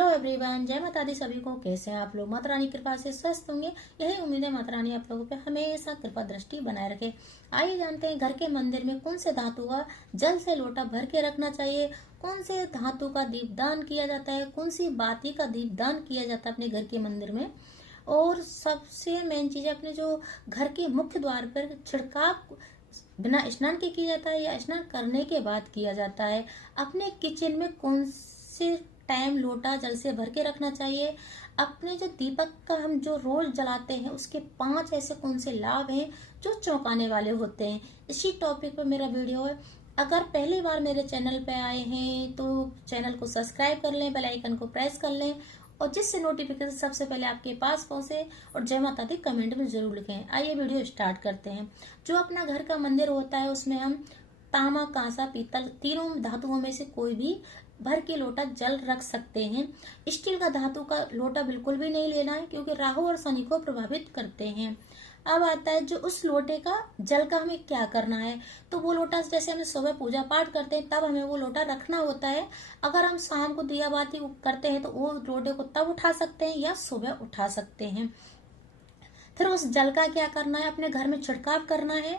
Hello everyone, जय माता दी सभी को। कैसे हैं आप लोग? माता रानी कृपा से स्वस्थ होंगे, यही उम्मीद है। माता रानी आप लोगों पे हमेशा कृपा दृष्टि बनाए रखे। आइए जानते हैं घर के मंदिर में कौन से धातु का जल से लोटा भर के रखना चाहिए, कौन से धातु का दीपदान किया जाता है, कौन सी बाती का दीपदान किया जाता है अपने घर के मंदिर में। और सबसे मेन चीज है, अपने जो घर के मुख्य द्वार पर छिड़काव बिना स्नान के किया जाता है या स्नान करने के बाद किया जाता है। अपने किचन में कौन से टाइम लोटा जल से भर के रखना चाहिए। अपने जो दीपक का हम जो रोज जलाते हैं उसके 5 ऐसे कौन से लाभ हैं जो चौंकाने वाले होते हैं, इसी टॉपिक पर मेरा वीडियो है। अगर पहली बार मेरे चैनल पे आए हैं तो चैनल को सब्सक्राइब कर लें, बेल आइकन को प्रेस कर लें और जिससे नोटिफिकेशन सबसे पहले आपके पास पहुंचे। और जय माता दी कमेंट में जरूर लिखें। आइए वीडियो स्टार्ट करते हैं। जो अपना घर का मंदिर होता है उसमें हम तांबा, कांसा, पीतल तीनों धातुओं में से कोई भी भर के लोटा जल रख सकते हैं। स्टील का धातु का लोटा बिल्कुल भी नहीं लेना है क्योंकि राहु और शनि को प्रभावित करते हैं। अब आता है जो उस लोटे का जल का हमें क्या करना है। तो वो लोटा जैसे हम सुबह पूजा पाठ करते हैं तब हमें वो लोटा रखना होता है। अगर हम शाम को दिया बाती करते हैं तो वो लोटे को तब उठा सकते हैं या सुबह उठा सकते हैं। फिर उस जल का क्या करना है, अपने घर में छिड़काव करना है।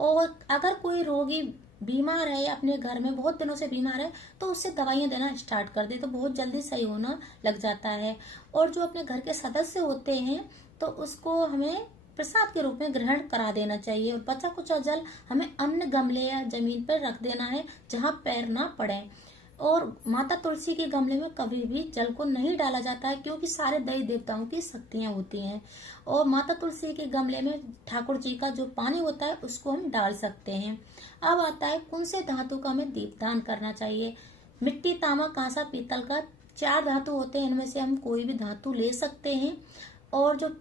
और अगर कोई रोगी बीमार है या अपने घर में बहुत दिनों से बीमार है तो उससे दवाइयां देना स्टार्ट कर दे तो बहुत जल्दी सही होना लग जाता है। और जो अपने घर के सदस्य होते हैं तो उसको हमें प्रसाद के रूप में ग्रहण करा देना चाहिए। और बचा कुचा जल हमें अन्य गमले या जमीन पर रख देना है जहाँ पैर ना पड़े। और माता तुलसी के गमले में कभी भी जल को नहीं डाला जाता है क्योंकि सारे देवी देवताओं की शक्तियां होती हैं। और माता तुलसी के गमले में ठाकुर जी का जो पानी होता है उसको हम डाल सकते हैं। अब आता है कौन से धातु का हमें दीपदान करना चाहिए। मिट्टी, तांबा, कांसा, पीतल का 4 धातु होते हैं, इनमें से हम कोई भी धातु ले सकते हैं। और जो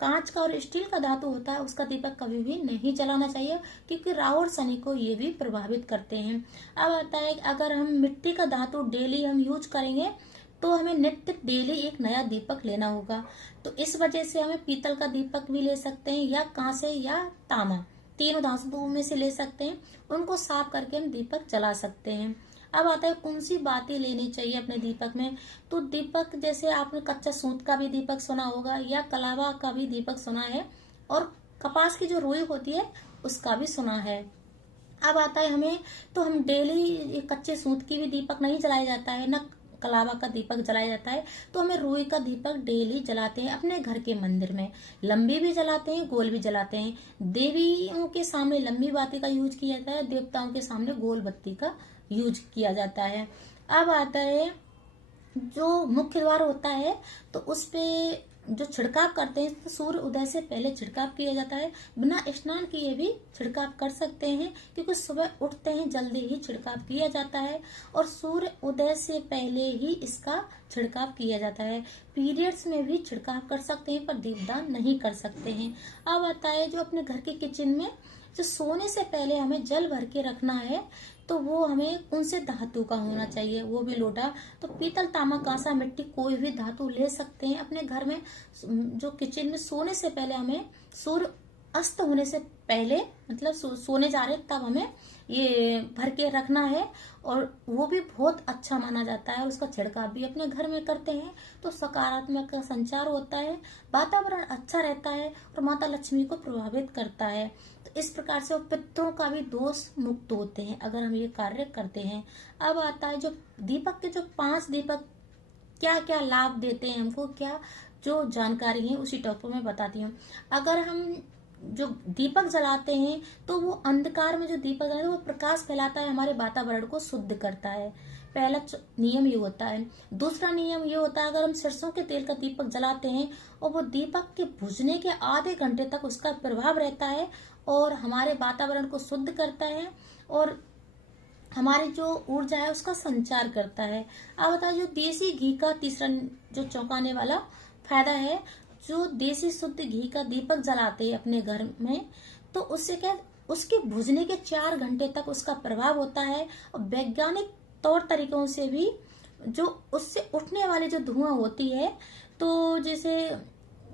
कांच का और स्टील का धातु होता है उसका दीपक कभी भी नहीं जलाना चाहिए क्योंकि राहु और शनि को ये भी प्रभावित करते हैं। अब आता है अगर हम मिट्टी का धातु डेली हम यूज करेंगे तो हमें नित्य डेली एक नया दीपक लेना होगा। तो इस वजह से हमें पीतल का दीपक भी ले सकते हैं या कांसे या तांबा, तीनों धातुओं में से ले सकते हैं। उनको साफ करके हम दीपक जला सकते हैं। अब आता है कौन सी बातें लेनी चाहिए अपने दीपक में। तो दीपक जैसे आपने कच्चा सूत का भी दीपक सुना होगा या कलावा का भी दीपक सुना है और कपास की जो रुई होती है उसका भी सुना है। अब आता है हमें तो हम डेली कच्चे सूत की भी दीपक नहीं जलाया जाता है, न कलावा का दीपक जलाया जाता है। तो हमें रुई का दीपक डेली जलाते हैं अपने घर के मंदिर में। लंबी भी जलाते हैं, गोल भी जलाते हैं। देवियों के सामने लंबी बाती का यूज किया जाता है, देवताओं के सामने गोल बत्ती का यूज किया जाता है। अब आता है जो मुख्य द्वार होता है तो उस पे जो छिड़काव करते हैं तो सूर्य उदय से पहले छिड़काव किया जाता है। बिना स्नान किए भी छिड़काव कर सकते हैं क्योंकि सुबह उठते हैं जल्दी ही छिड़काव किया जाता है और सूर्य उदय से पहले ही इसका छिड़काव किया जाता है। पीरियड्स में भी छिड़काव कर सकते हैं पर दीपदान नहीं कर सकते हैं। अब आता है जो अपने घर के किचन में जो सोने से पहले हमें जल भर के रखना है तो वो हमें कौन से धातु का होना चाहिए, वो भी लोटा। तो पीतल, तांबा, कांसा, मिट्टी कोई भी धातु ले सकते हैं अपने घर में। जो किचन में सोने से पहले हमें सूर्य अस्त होने से पहले मतलब सोने जा रहे तब हमें ये भर के रखना है। और वो भी बहुत अच्छा माना जाता है। उसका छिड़काव भी अपने घर में करते हैं तो सकारात्मक का संचार होता है, वातावरण अच्छा रहता है और माता लक्ष्मी को प्रभावित करता है। तो इस प्रकार से पितरों का भी दोष मुक्त होते हैं अगर हम ये कार्य करते हैं। अब आता है जो दीपक के जो 5 दीपक क्या क्या लाभ देते हैं हमको, क्या जो जानकारी है उसी टॉपिक में बताती हूँ। अगर हम जो दीपक जलाते हैं तो वो अंधकार में जो दीपक जलाते हैं वो प्रकाश फैलाता है, हमारे वातावरण को शुद्ध करता है। पहला नियम ये होता है। दूसरा नियम ये होता है अगर हम सरसों के तेल का दीपक जलाते हैं और वो दीपक के बुझने के आधे घंटे तक उसका प्रभाव रहता है और हमारे वातावरण को शुद्ध करता है और हमारी जो ऊर्जा है उसका संचार करता है। अब बताओ जो देसी घी का तीसरा जो चौंकाने वाला फायदा है, जो देसी शुद्ध घी का दीपक जलाते हैं अपने घर में तो उससे क्या उसके बुझने के 4 घंटे तक उसका प्रभाव होता है। और वैज्ञानिक तौर तरीकों से भी जो उससे उठने वाली जो धुआं होती है तो जैसे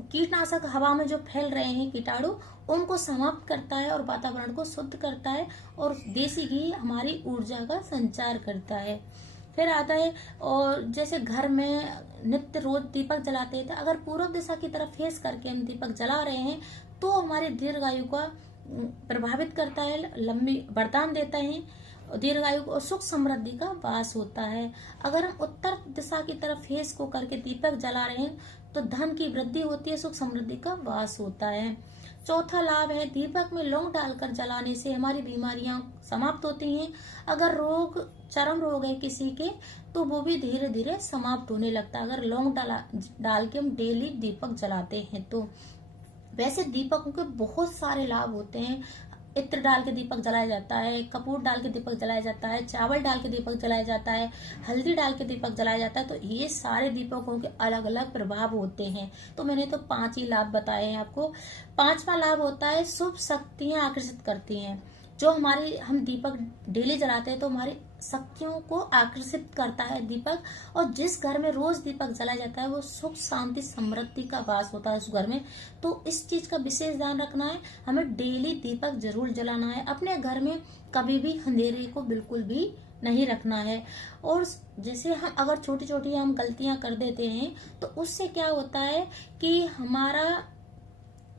कीटनाशक हवा में जो फैल रहे हैं कीटाणु उनको समाप्त करता है और वातावरण को शुद्ध करता है और देसी घी हमारी ऊर्जा का संचार करता है। फिर आता है, और जैसे घर में नित्य रोज दीपक जलाते हैं, तो अगर पूर्व दिशा की तरफ फेस करके हम दीपक जला रहे हैं तो हमारे दीर्घायु का प्रभावित करता है, लंबी वरदान देता है, दीर्घायु और सुख समृद्धि का वास होता है। अगर हम उत्तर दिशा की तरफ फेस को करके दीपक जला रहे हैं तो धन की वृद्धि होती है, सुख समृद्धि का वास होता है। चौथा लाभ है, दीपक में लौंग डालकर जलाने से हमारी बीमारियां समाप्त होती हैं। अगर चर्म रोग है किसी के तो वो भी धीरे धीरे समाप्त होने लगता है, अगर लौंग डाल के हम डेली दीपक जलाते हैं तो। वैसे दीपकों के बहुत सारे लाभ होते हैं। इत्र डाल के दीपक जलाया जाता है, कपूर डाल के दीपक जलाया जाता है, चावल डाल के दीपक जलाया जाता है, हल्दी डाल के दीपक जलाया जाता है। तो ये सारे दीपकों के अलग अलग प्रभाव होते हैं। तो मैंने तो 5 ही लाभ बताए हैं आपको। 5वां लाभ होता है, शुभ शक्तियां आकर्षित करती हैं। जो हम दीपक डेली जलाते हैं तो हमारी शक्तियों को आकर्षित करता है दीपक। और जिस घर में रोज दीपक जलाया जाता है वो सुख शांति समृद्धि का वास होता है उस घर में। तो इस चीज का विशेष ध्यान रखना है, हमें डेली दीपक जरूर जलाना है। अपने घर में कभी भी अंधेरे को बिल्कुल भी नहीं रखना है। और जैसे हम अगर छोटी छोटी हम गलतियां कर देते हैं तो उससे क्या होता है कि हमारा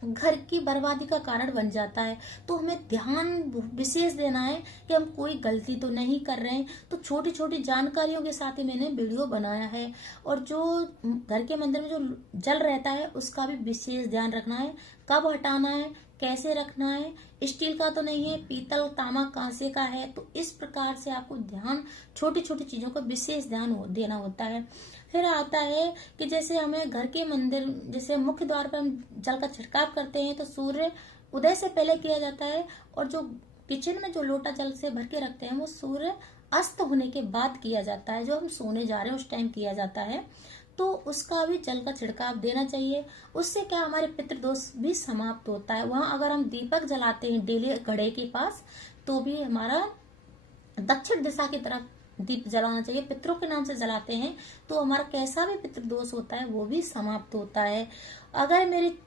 घर की बर्बादी का कारण बन जाता है। तो हमें ध्यान विशेष देना है कि हम कोई गलती तो नहीं कर रहे हैं। तो छोटी छोटी जानकारियों के साथ ही मैंने वीडियो बनाया है। और जो घर के मंदिर में जो जल रहता है उसका भी विशेष ध्यान रखना है, कब हटाना है, कैसे रखना है। स्टील का तो नहीं है, पीतल तांबा कांसे का है। तो इस प्रकार से आपको ध्यान छोटी छोटी चीजों का विशेष ध्यान देना होता है। फिर आता है कि जैसे हमें घर के मंदिर, जैसे मुख्य द्वार पर हम जल का छिड़काव करते हैं तो सूर्य उदय से पहले किया जाता है। और जो किचन में जो लोटा जल से भर के रखते हैं वो सूर्य अस्त होने के बाद किया जाता है, जो हम सोने जा रहे हैं उस टाइम किया जाता है। तो उसका भी जल का छिड़काव देना चाहिए। उससे क्या हमारे पितृदोष भी समाप्त होता है। वहां अगर हम दीपक जलाते हैं डेली घड़े के पास तो भी हमारा दक्षिण दिशा की तरफ दीप जलाना चाहिए। पितरों के नाम से जलाते हैं तो हमारा कैसा भी पितृदोष होता है वो भी समाप्त होता है। अगर मेरी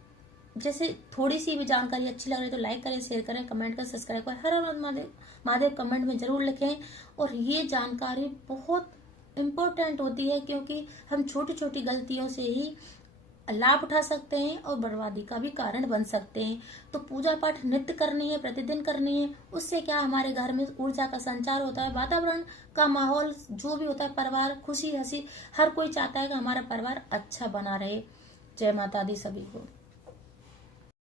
जैसे थोड़ी सी भी जानकारी अच्छी लग रही है तो लाइक करें, शेयर करें, कमेंट करें, सब्सक्राइब करें। हर हर महादेव महादेव कमेंट में जरूर लिखें। और ये जानकारी बहुत इम्पोर्टेंट होती है क्योंकि हम छोटी छोटी गलतियों से ही लाभ उठा सकते हैं और बर्बादी का भी कारण बन सकते हैं। तो पूजा पाठ नित्य करनी है, प्रतिदिन करनी है। उससे क्या हमारे घर में ऊर्जा का संचार होता है, वातावरण का माहौल जो भी होता है, परिवार खुशी हंसी, हर कोई चाहता है कि हमारा परिवार अच्छा बना रहे। जय माता दी सभी को।